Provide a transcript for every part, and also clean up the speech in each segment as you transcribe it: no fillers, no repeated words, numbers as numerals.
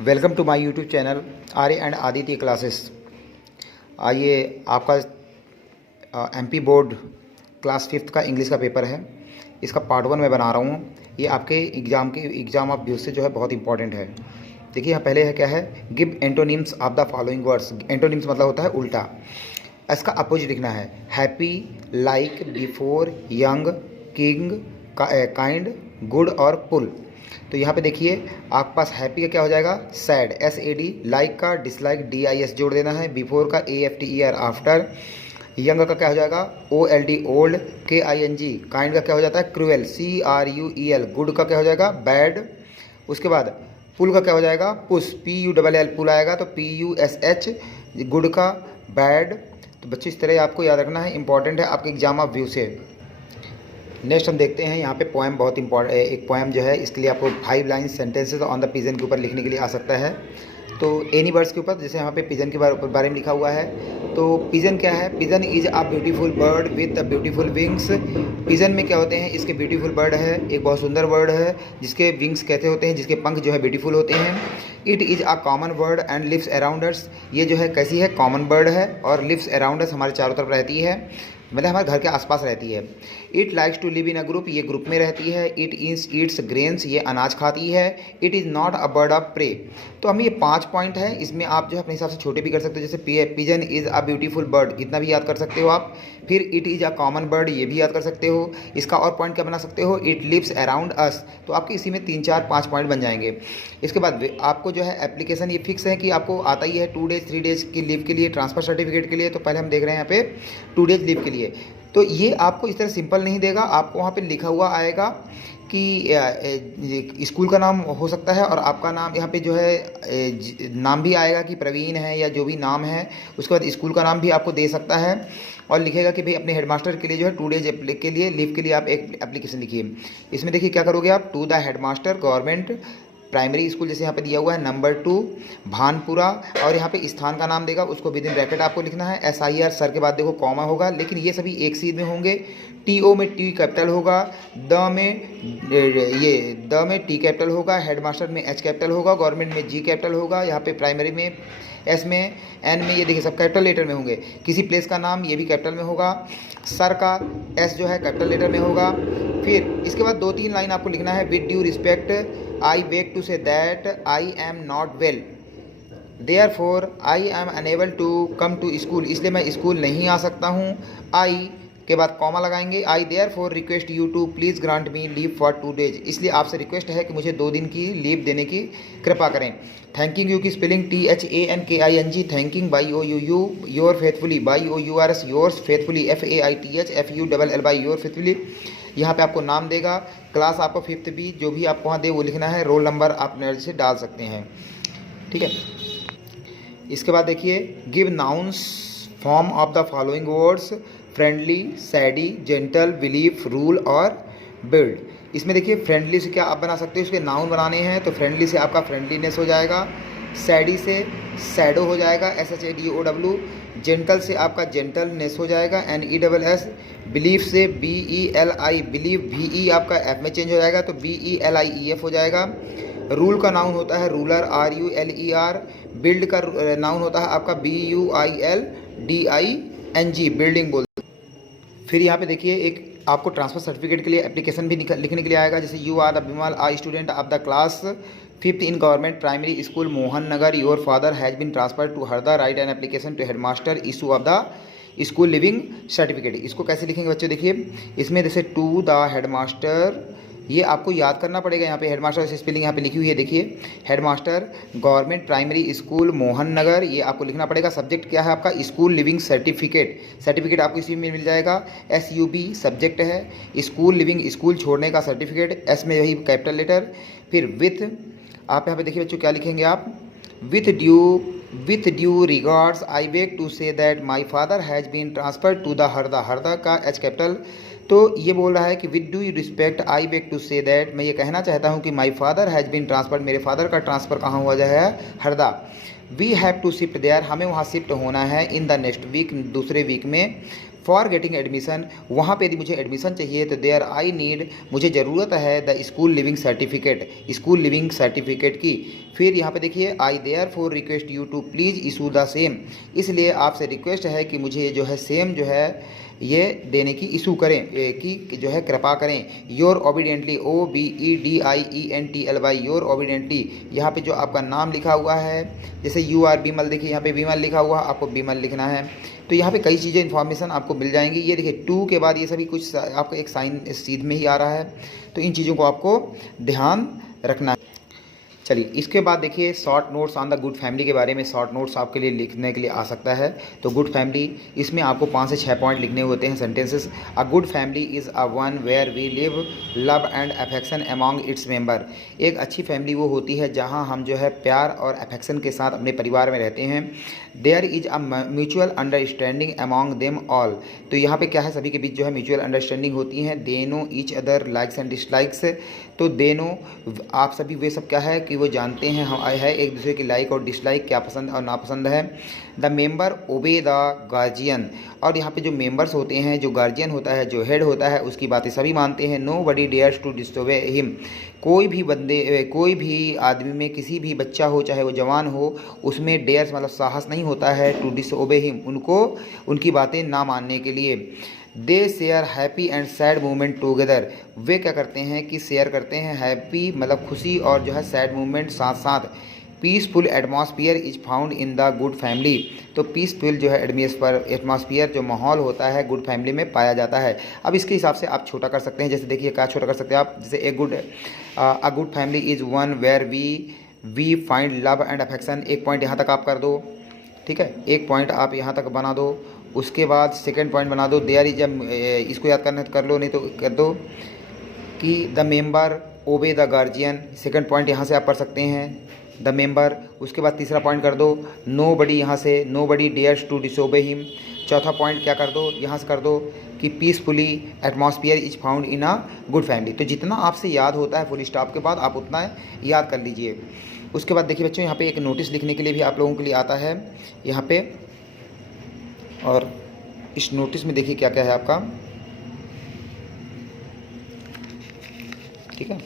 Welcome to my YouTube channel Arya and Aditya classes. आइए, आपका MP board class 5th का English का पेपर है। इसका पार्ट 1 मैं बना रहा हूँ। ये आपके एग्ज़ाम ऑफ व्यू से जो है बहुत इंपॉर्टेंट है। देखिए यहाँ पहले है क्या है, give antonyms of the following words. Antonyms मतलब होता है उल्टा। इसका अपोजिट लिखना है, happy, like, before, young, king, kind, good और पुल। तो यहाँ पे देखिए आपके पास हैप्पी का क्या हो जाएगा, सैड, SAD, लाइक का डिसलाइक, DIS जोड़ देना है, बिफोर का AFTER आफ्टर, यंग का क्या हो जाएगा OLD ओल्ड, KING, काइंड का क्या हो जाता है क्रूएल, CRUEL, गुड का क्या हो जाएगा बैड। उसके बाद पुल का क्या हो जाएगा पुश, PULL, पुल आएगा तो PUSH, गुड का बैड। तो बच्चे इस तरह आपको याद रखना है, इंपॉर्टेंट है आपके एग्जाम ऑफ व्यू से। नेक्स्ट हम देखते हैं यहाँ पे पोएम बहुत इंपॉर्टेंट, एक पोएम जो है इसके लिए आपको 5 lines sentences on the pigeon के ऊपर लिखने के लिए आ सकता है। तो एनी बर्ड्स के ऊपर, जैसे यहाँ पे पिजन के बारे में लिखा हुआ है। तो पिजन क्या है, pigeon is a beautiful bird with the beautiful wings. Pigeon में क्या होते हैं, इसके ब्यूटीफुल बर्ड है, एक बहुत सुंदर बर्ड है जिसके विंग्स कहते होते हैं, जिसके पंख जो है ब्यूटीफुल होते हैं। It is a common bird and lives around us. ये जो है कैसी है, कॉमन बर्ड है और लिव्स अराउंड अस, हमारे चारों तरफ रहती है, मतलब हमारे घर के आसपास रहती है। It likes to live in a group, ये ग्रुप में रहती है। इट ईट्स ग्रेन्स, ये अनाज खाती है। It is not a bird of prey. तो हम ये 5 पॉइंट हैं, इसमें आप जो है अपने हिसाब से छोटे भी कर सकते हो, जैसे pigeon is a beautiful bird, इतना भी याद कर सकते हो आप। फिर it is a common bird, ये भी याद कर सकते हो। इसका और पॉइंट क्या बना सकते हो, इट लिव्स अराउंड अस। तो आपके इसी में 3 4 5 पॉइंट बन जाएंगे। इसके बाद आपको जो है एप्लीकेशन ये फिक्स है कि आपको आता ही है 2 डेज 3 डेज की लीव के लिए, ट्रांसफर सर्टिफिकेट के लिए। तो पहले हम देख रहे हैं यहाँ पे 2 डेज लीव के लिए। तो ये आपको इस तरह सिंपल नहीं देगा, आपको वहाँ पे लिखा हुआ आएगा कि स्कूल का नाम हो सकता है और आपका नाम यहाँ पे जो है नाम भी आएगा कि प्रवीण है या जो भी नाम है। उसके बाद स्कूल का नाम भी आपको दे सकता है और लिखेगा कि भाई अपने हेडमास्टर के लिए जो है 2 डेज के लिए लीव के लिए आप एक एप्लीकेशन लिखिए। इसमें देखिए क्या करोगे आप, to the headmaster government primary school, जैसे यहाँ पे दिया हुआ है नंबर 2 भानपुरा, और यहाँ पे स्थान का नाम देगा, उसको विद इन ब्रैकेट आपको लिखना है। SIR सर के बाद देखो कॉमा होगा, लेकिन ये सभी एक सीध में होंगे। TO में T कैपिटल होगा, द में T कैपिटल होगा, हेडमास्टर में H कैपिटल होगा, गवर्नमेंट में G कैपिटल होगा, यहाँ पे प्राइमरी में S में, N में, ये देखिए सब कैपिटल लेटर में होंगे। किसी प्लेस का नाम ये भी कैपिटल में होगा, सर का S जो है कैपिटल लेटर में होगा। फिर इसके बाद 2-3 लाइन आपको लिखना है, with due respect I beg to say that I am not well, therefore I am unable to come to school, इसलिए मैं स्कूल नहीं आ सकता हूँ। I के बाद कॉमा लगाएंगे, I therefore request you to please grant me leave for 2 days, इसलिए आपसे रिक्वेस्ट है कि मुझे 2 दिन की लीव देने की कृपा करें। थैंकिंग यू की spelling THANKING, thanking YOUU, your faithfully YOURS, yours faithfully FAITH your faithfully. यहाँ पे आपको नाम देगा, क्लास आपको 5th भी, जो भी आपको वहाँ दे वो लिखना है, रोल नंबर आप नर्स से डाल सकते हैं, ठीक है। इसके बाद देखिए, give nouns form of the following words, friendly, सैडी, gentle, believe, rule और बिल्ड। इसमें देखिए फ्रेंडली से क्या आप बना सकते हो, इसके नाउन बनाने हैं। तो फ्रेंडली से आपका फ्रेंडलीनेस हो जाएगा, सैडी से सैडो हो जाएगा, SHADOW, जेंटल से आपका जेंटलनेस हो जाएगा, NESS, बिलीफ से BELI, बिलीव VE आपका F में चेंज हो जाएगा तो BELIEF हो जाएगा। रूल का नाउन होता है रूलर, RULER। बिल्ड का नाउन होता है आपका BUILDING, बिल्डिंग बोलते। फिर यहाँ पे देखिए एक आपको ट्रांसफ़र सर्टिफिकेट के लिए एप्लीकेशन भी लिखने के लिए आएगा, जैसे you are the Bimal a student of the class 5th in government primary school Mohan Nagar, your father has been transfer to Harda, write an application to headmaster, issue of the school living certificate. इसको कैसे लिखेंगे बच्चों, देखिए इसमें जैसे टू द हेडमास्टर, ये आपको याद करना पड़ेगा। यहाँ पे हेडमास्टर से स्पेलिंग यहाँ पे लिखी हुई है, देखिए headmaster government primary school Mohan Nagar, ये आपको लिखना पड़ेगा। सब्जेक्ट क्या है आपका, स्कूल लिविंग सर्टिफिकेट, सर्टिफिकेट आपको इसी में मिल जाएगा। SUB सब्जेक्ट है, स्कूल लिविंग स्कूल छोड़ने का सर्टिफिकेट, S में यही कैपिटल लेटर। फिर विथ, आप यहाँ पे देखिए बच्चों क्या लिखेंगे आप, with due regards I beg to say that my father has been transfer to the Harda, Harda का H कैपिटल। तो ये बोल रहा है कि with due respect I beg to say that, मैं ये कहना चाहता हूँ कि my father has been transferred, मेरे फादर का ट्रांसफ़र कहाँ हुआ है, Harda. We have to shift there, हमें वहाँ शिफ्ट होना है इन द नेक्स्ट वीक, दूसरे वीक में। फॉर गेटिंग एडमिशन, वहाँ पे यदि मुझे एडमिशन चाहिए तो देयर आई नीड, मुझे ज़रूरत है the school living certificate, school living certificate की। फिर यहाँ पे देखिए I therefore request you to please issue the same, इसलिए आपसे रिक्वेस्ट है कि मुझे जो है सेम जो है ये देने की इशू करें, कि जो है कृपा करें। Your obediently, OBEDIENTLY, your obediently, यहाँ पे जो आपका नाम लिखा हुआ है, जैसे यू आर बीमल, देखिए यहाँ पे बीमल लिखा हुआ, आपको बीमल लिखना है। तो यहाँ पे कई चीज़ें इन्फॉर्मेशन आपको मिल जाएंगी। ये देखिए टू के बाद ये सभी कुछ आपको एक साइन सीध में ही आ रहा है, तो इन चीज़ों को आपको ध्यान रखना है। चलिए इसके बाद देखिए short notes on the good family के बारे में। शॉर्ट नोट्स आपके लिए लिखने के लिए आ सकता है। तो गुड फैमिली, इसमें आपको 5 से 6 पॉइंट लिखने होते हैं, sentences. A good family is a one where we live love and affection among its member. एक अच्छी फैमिली वो होती है जहाँ हम जो है प्यार और अफेक्शन के साथ अपने परिवार में रहते हैं। There is a mutual understanding among them all. तो यहाँ पे क्या है, सभी के बीच जो है म्यूचुअल अंडरस्टैंडिंग होती है। They know each other likes and dislikes. तो दे नो, आप सभी वे सब क्या है कि वो जानते हैं हम है एक दूसरे की लाइक और डिसलाइक, क्या पसंद और नापसंद है। The member obey the guardian, और यहाँ पे जो मेंबर्स होते हैं, जो गार्जियन होता है, जो हेड होता है, उसकी बातें सभी मानते हैं। Nobody dares to disobey him, कोई भी बंदे, कोई भी आदमी में, किसी भी बच्चा हो चाहे वो जवान हो, उसमें डेयर्स मतलब साहस नहीं होता है टू डिसोबे हिम, उनको उनकी बातें ना मानने के लिए। They share happy and sad moment together, वे क्या करते हैं कि शेयर करते हैं हैप्पी मतलब खुशी और जो है सैड मोमेंट साथ साथ। Peaceful atmosphere is found in the good family, तो पीसफुल जो है एटमॉस्फियर जो माहौल होता है गुड फैमिली में पाया जाता है। अब इसके हिसाब से आप छोटा कर सकते हैं, जैसे देखिए क्या छोटा कर सकते हैं आप, जैसे a good family is one where we find love and affection. एक पॉइंट यहाँ तक आप कर दो, ठीक है, एक पॉइंट आप यहाँ तक बना दो। उसके बाद सेकेंड पॉइंट बना दो, देयर इज, इसको याद करना तो कर लो, नहीं तो कर दो कि the member obey the guardian. Second point यहाँ से आप पढ़ सकते हैं, द मेंबर। उसके बाद तीसरा पॉइंट कर दो नो बडी, यहाँ से nobody dares to disobey him. चौथा पॉइंट क्या कर दो, यहाँ से कर दो कि peacefully atmosphere is found in a good family. तो जितना आपसे याद होता है फुल स्टॉप के बाद आप उतना याद कर लीजिए। उसके बाद देखिए बच्चों, यहाँ पे एक नोटिस लिखने के लिए भी आप लोगों के लिए आता है यहाँ पे, और इस नोटिस में देखिए क्या क्या है आपका, ठीक है।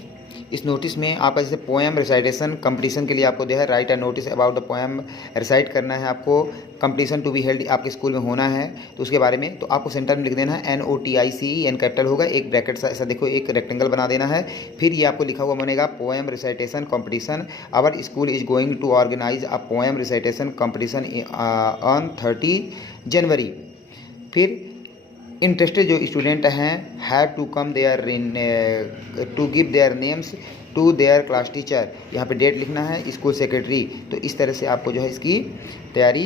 इस नोटिस में आपका जैसे पोएम रिसाइटेशन कंपटीशन के लिए आपको जो है right a notice about the poem, recite करना है आपको, कंपटीशन टू बी हेल्ड आपके स्कूल में होना है, तो उसके बारे में तो आपको सेंटर में लिख देना है NOTICE, कैपिटल होगा, एक ब्रैकेट सा ऐसा देखो एक रेक्टेंगल बना देना है। फिर ये आपको लिखा हुआ बनेगा poem recitation competition, our school is going to organise a poem recitation competition on 30 January. फिर इंटरेस्टेड जो स्टूडेंट हैं have to come there to give their names to their class teacher, यहाँ पे डेट लिखना है, स्कूल सेक्रेटरी। तो इस तरह से आपको जो है इसकी तैयारी